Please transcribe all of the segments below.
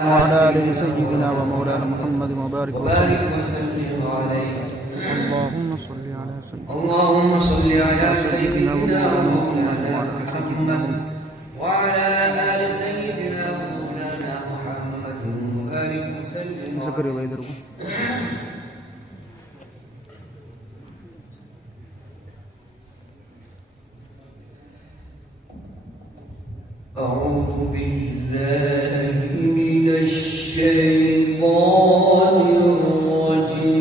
وعلى آله سيدنا ومولانا محمد وبارك وسلم عليه. اللهم صل على سيدنا ومولانا محمد وعلى آل سيدنا ومولانا محمد وبارك وسلم عليه. أعوذ بالله من الشيطان الرجيم.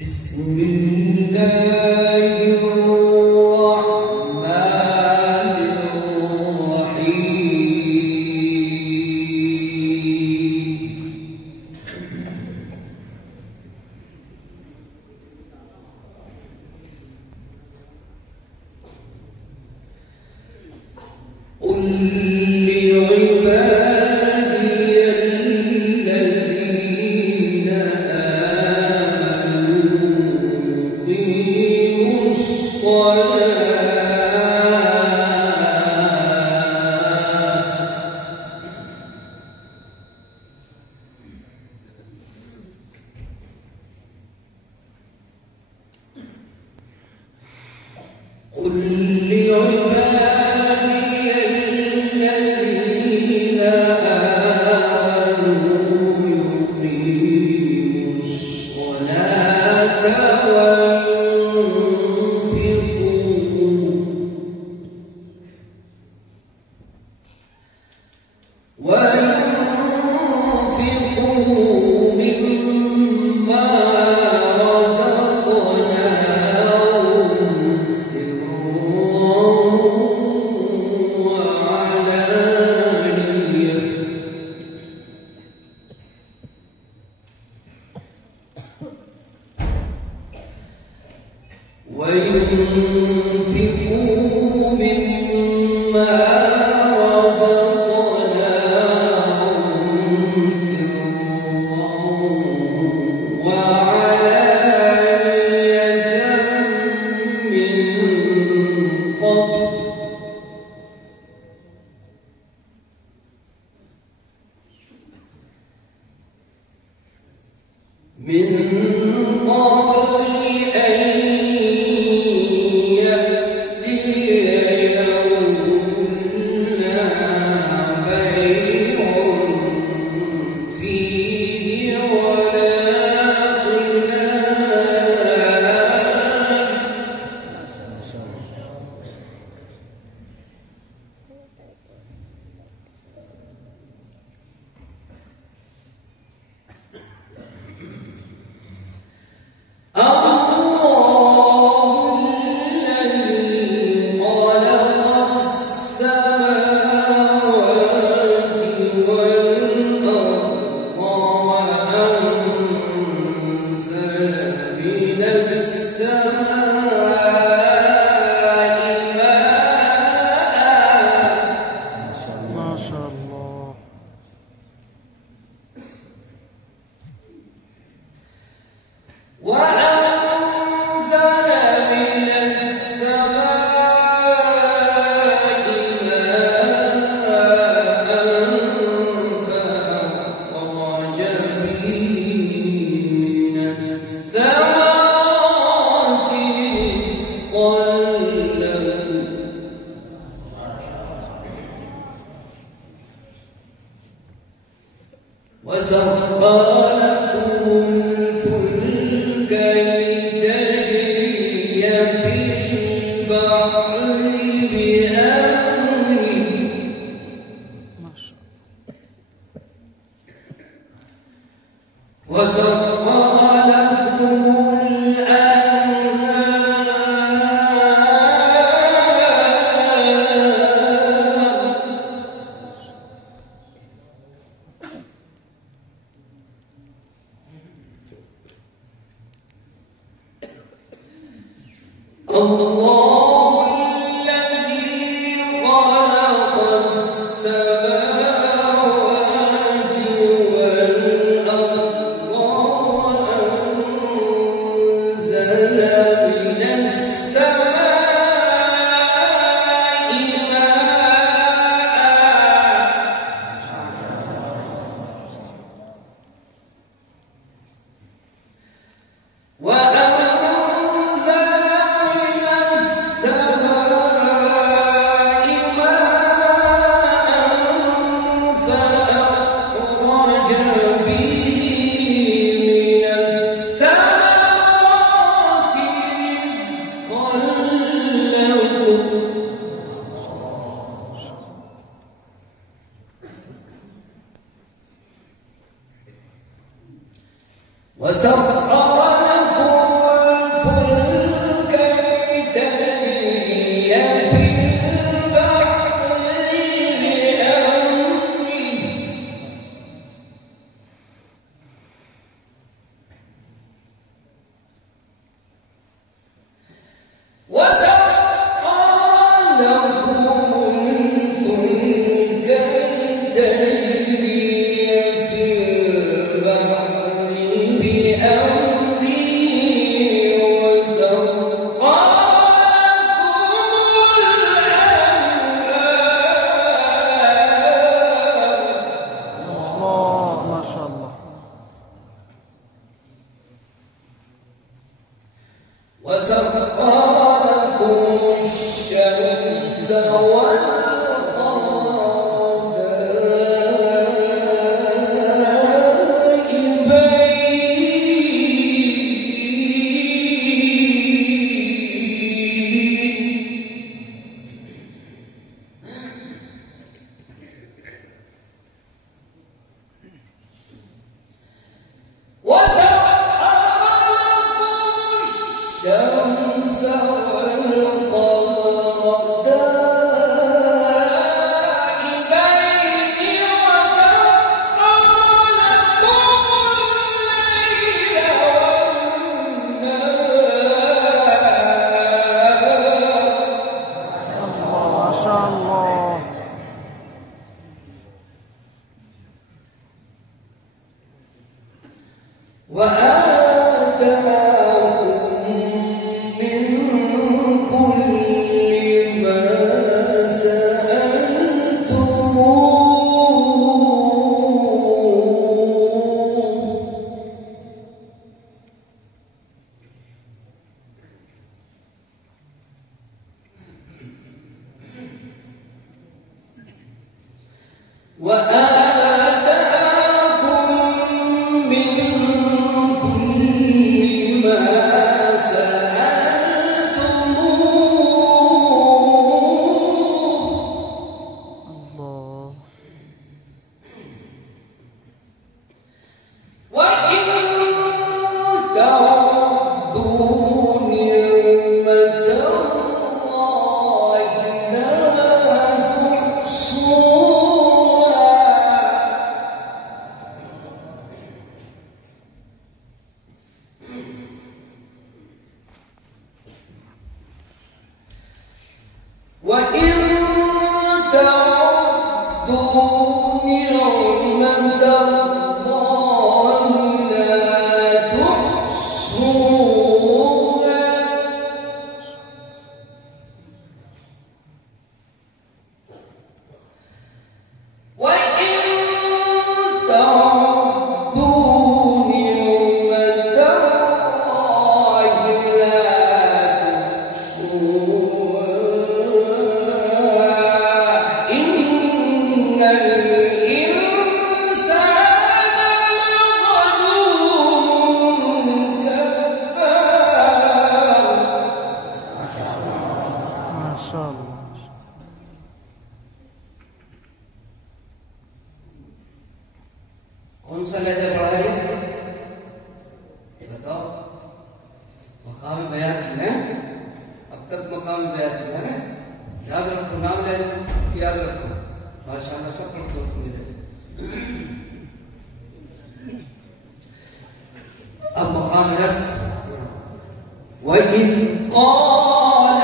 بسم الله الرحمن الرحيم. قل لعبادي الذين آمنوا يقيموا وينفقوا مما رزقناهم سرا وعلانية من قبل أن يأتي يوم لا بيع فيه ولا خلال. ما شاء الله. وأنزل من السماء ماء فأخرج به من الثمرات رزقا لكم وسخر لكم الفلك لتجري في البحر بأمره ما شاء وسخر لكم الله الذي خلق السماوات والأرض وأنزل من السماء ماء وأنزل من السماء ماء فأخرج به من الثمرات رزقا لكم وسخر لكم الفلك لتجري في البحر بأمره وسخر لكم الفلك لتجري في البحر بأمره وسخر لكم الله ما شاء الله. وسخر لكم الشمس والقمر دائبين الشمس والقمر دائبين وسخر لكم الليل والنهار ما شاء الله. وآتاكم من كل ما سألتموه وآتاكم من كل ما سألتموه الله وإن تعدوا نعمة الله لا تحصوها وإن تعدوا نعمة الله لا تحصوها وإن تعدوا نعمة الله لا تحصوها إن الإنسان لظلوم كفار ما شاء الله. कौन सा लहजा पढ़ा है ये बताओ। मकाम बयात है, अब तक मकाम बयात था ना, याद रखो, नाम ले लो, याद रखो, माशाअल्लाह सब पढ़ते हो मेरे। अब मकाम रस्क وإذ قال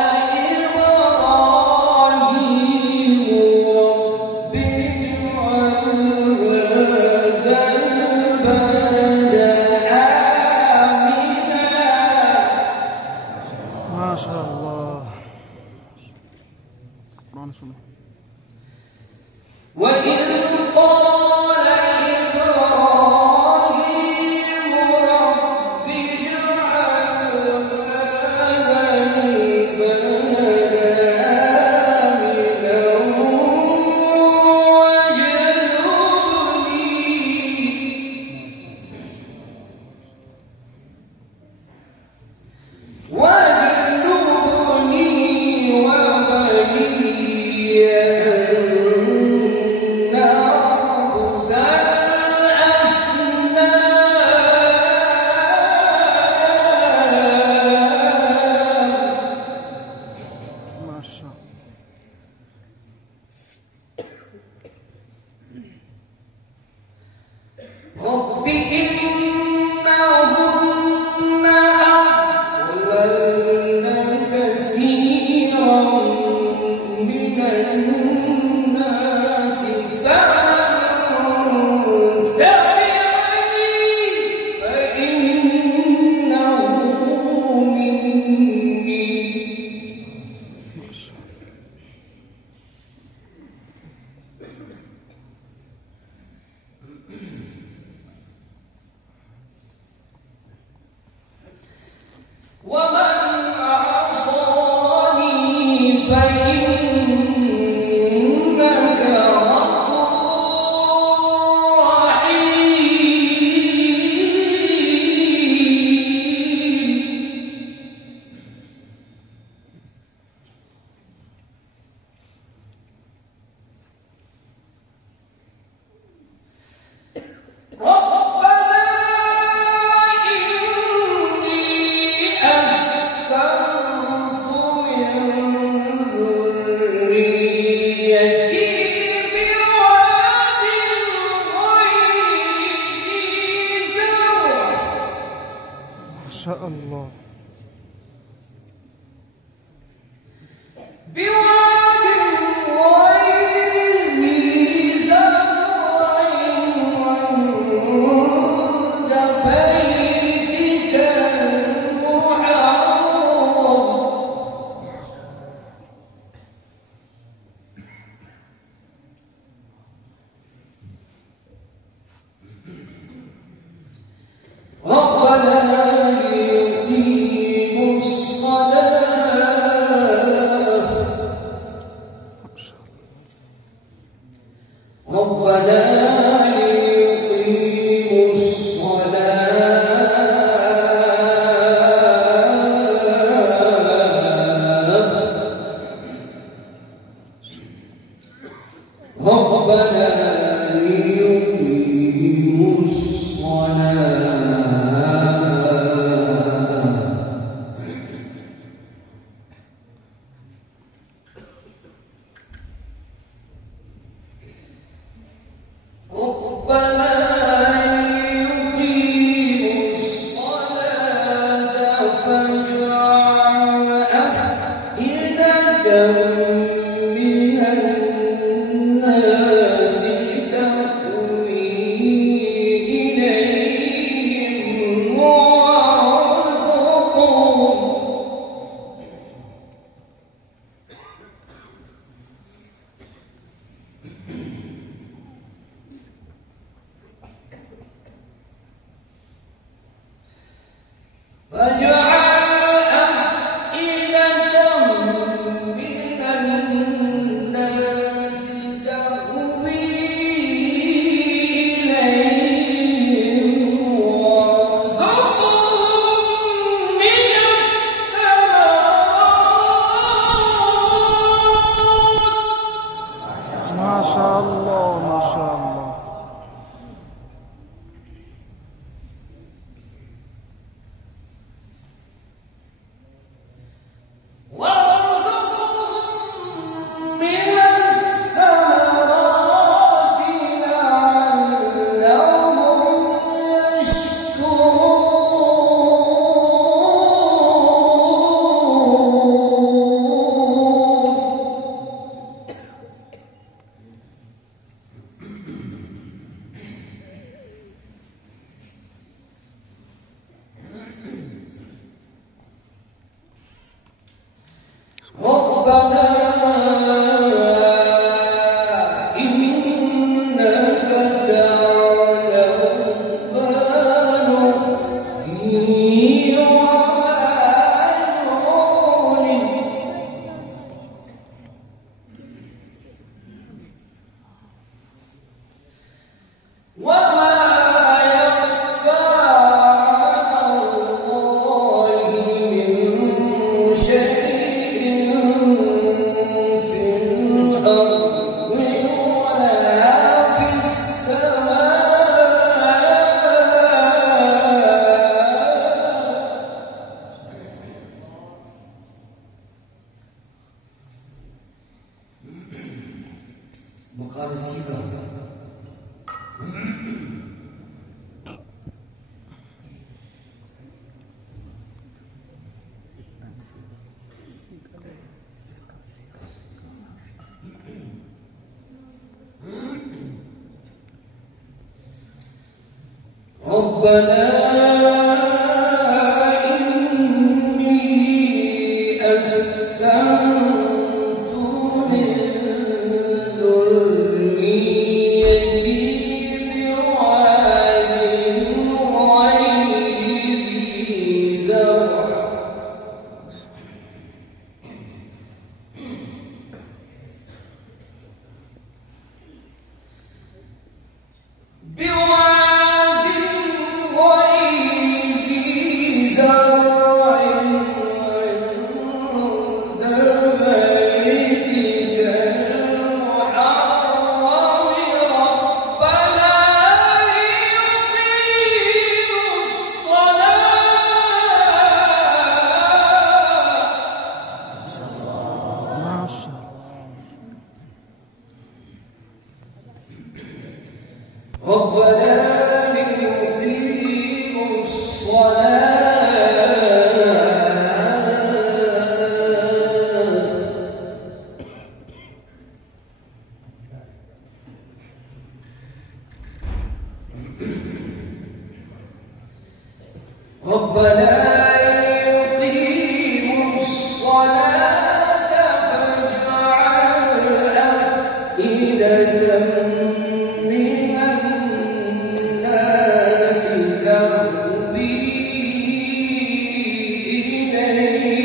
إبراهيم رب اجعل هذا البلد آمنا ما شاء الله. قرآن سنة. وإذ قال إبراهيم رب اجعل هذا البلد آمنا واجنبني وبني أن نعبد الأصنام. ما شاء الله. رب إنهن أضللن كثيرا من الناس فمن تبعني فإنه مني. ما شاء الله. ومن عصاني فإنك غفور رحيم. ربنا إني أسكنت من ذريتي بواد غير ذي زرع ما شاء الله. بواد غير ذي زرع عند بيتك المحرم. ربنا ليقيموا الصلاة. ربنا ليقيموا الصلاة. ربنا ليقيموا الصلاة. ربنا ليقيموا الصلاة فاجعل أفئدة من الناس تهوي إليهم وارزقهم. فاجعل أفئدة من مقام السيبا ربنا إني أسكنت من ذريتي بواد غير ذي زرع ربنا ليقيموا الصلاة فاجعل أفئدة من الناس تهوي إليهم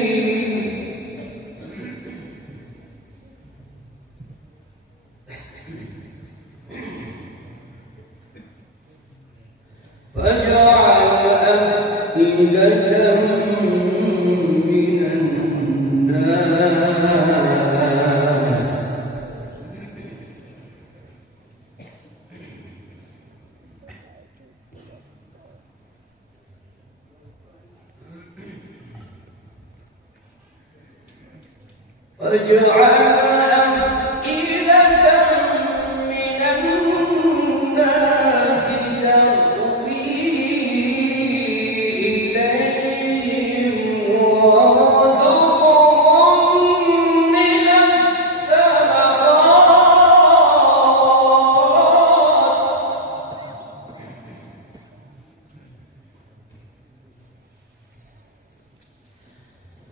فاجعل أفئدة من الناس تهوي إليهم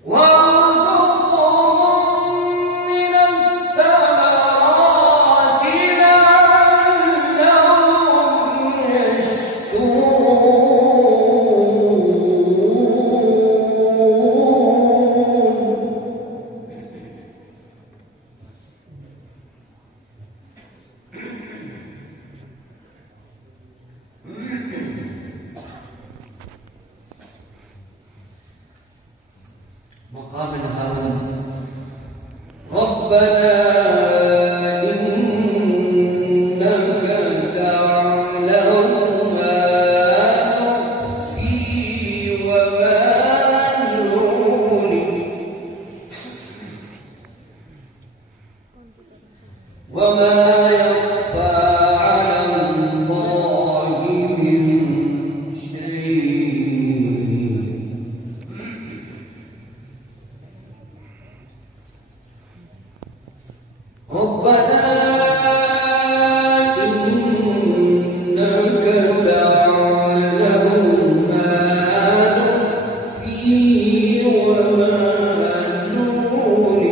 وارزقهم من الثمرات لعلهم يشكرون مقام هارون ربنا إنك تعلم ما نخفي وما نعلن وما يخفى على الله من شيء ربنا إنك تعلم ما نخفي وما نعلن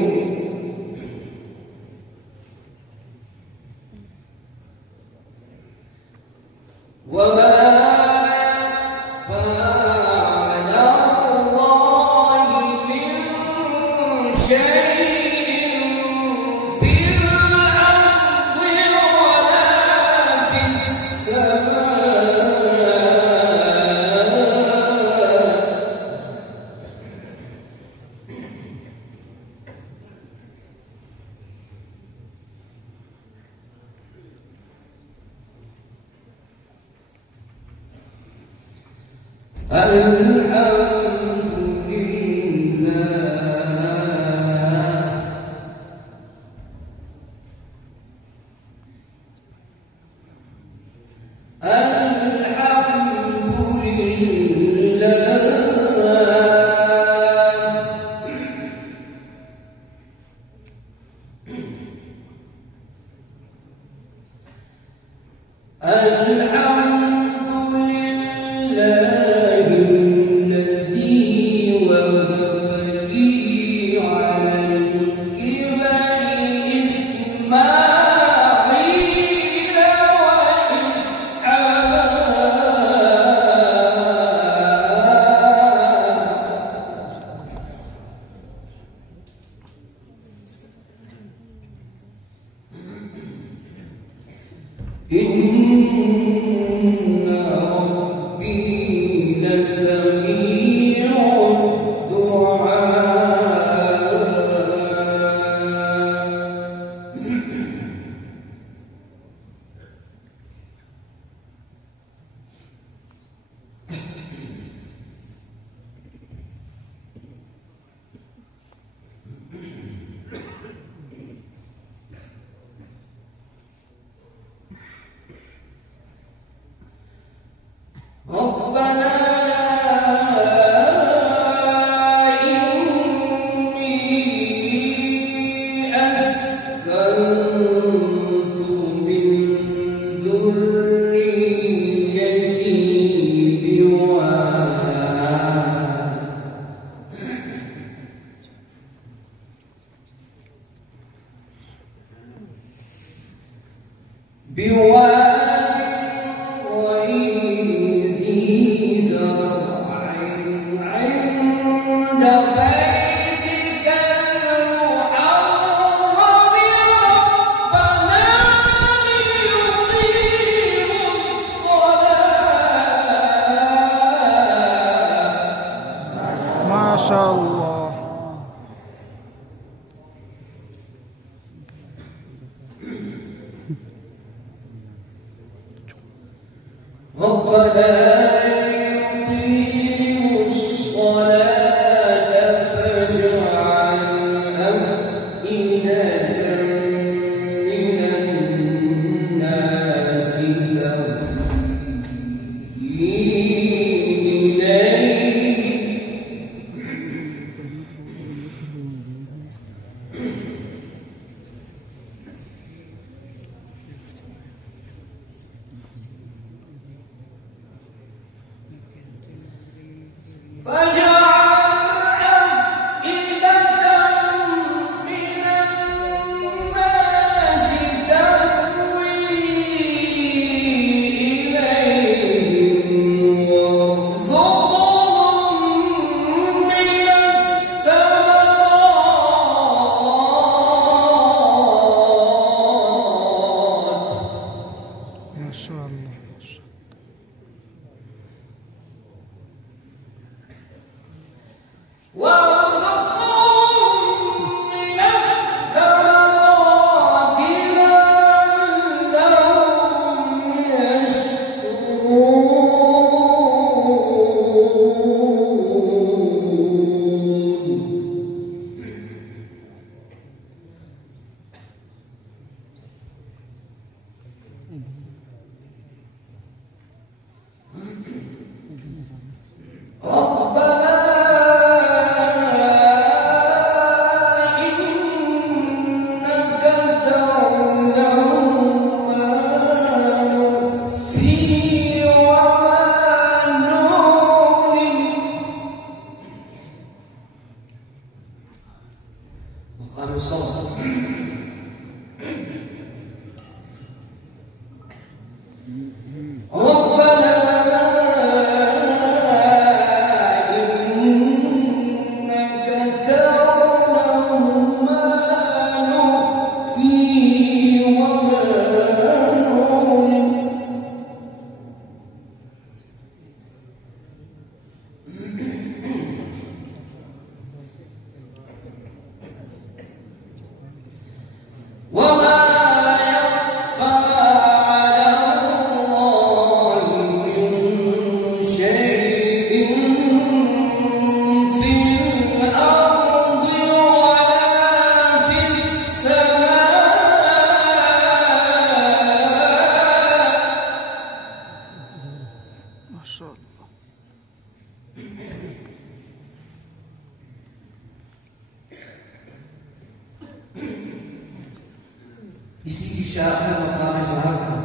इसी शाखा मकाम जहाँ का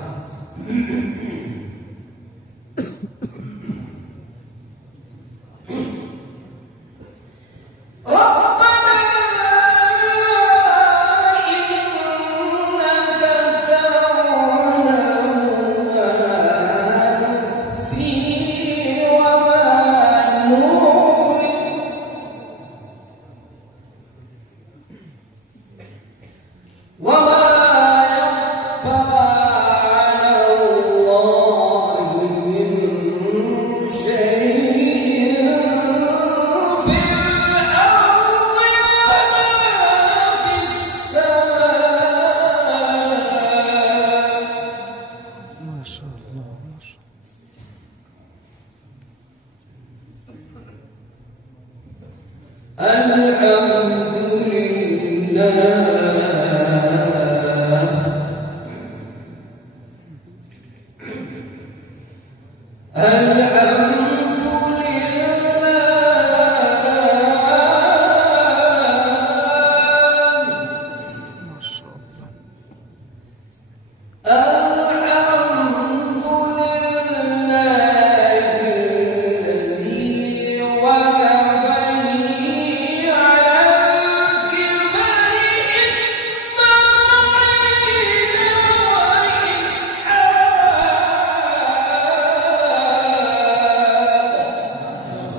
الحمد لله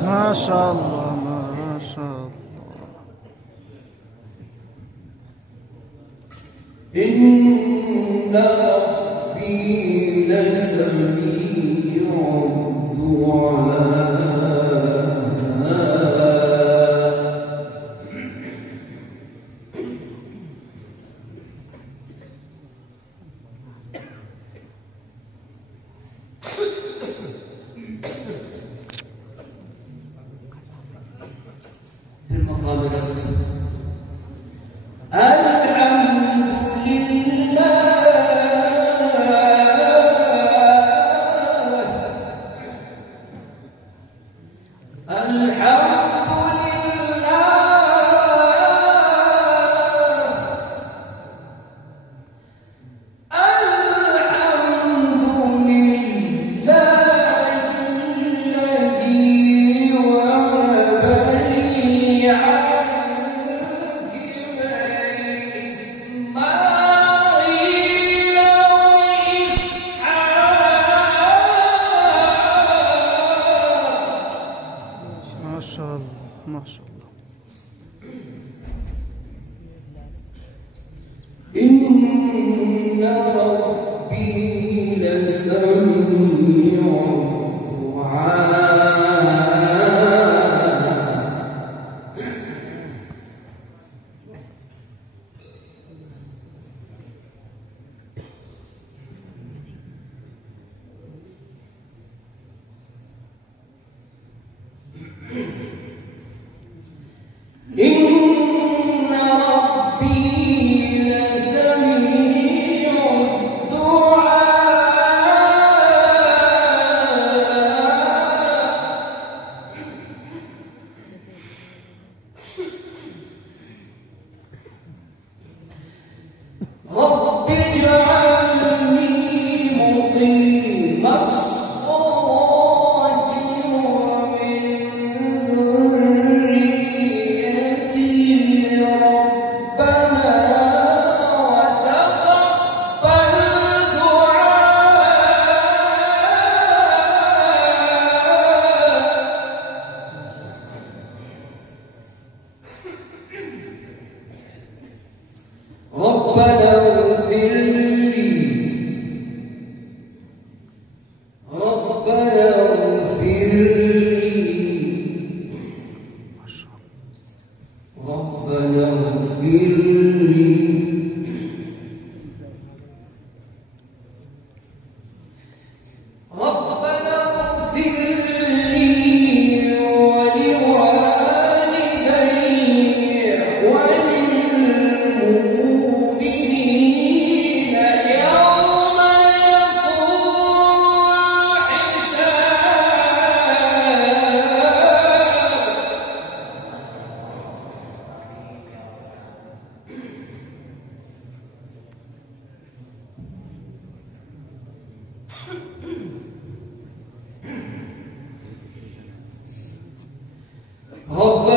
ما شاء الله ما شاء الله. إن ربي لسميع الدعاء. المقام الرسمي الحمد لله الحمد لله الحمد لله الذي وهبني ما شاء الله ما شاء الله. إن ربي لسميع الدعاء. إن ربي لسميع الدعاء. رب اجعلني مقيم الصلاة ومن ذريتي ربنا وتقبل دعاء. ربنا اغفر لي ربنا اغفر لي ربنا اغفر لي बहुत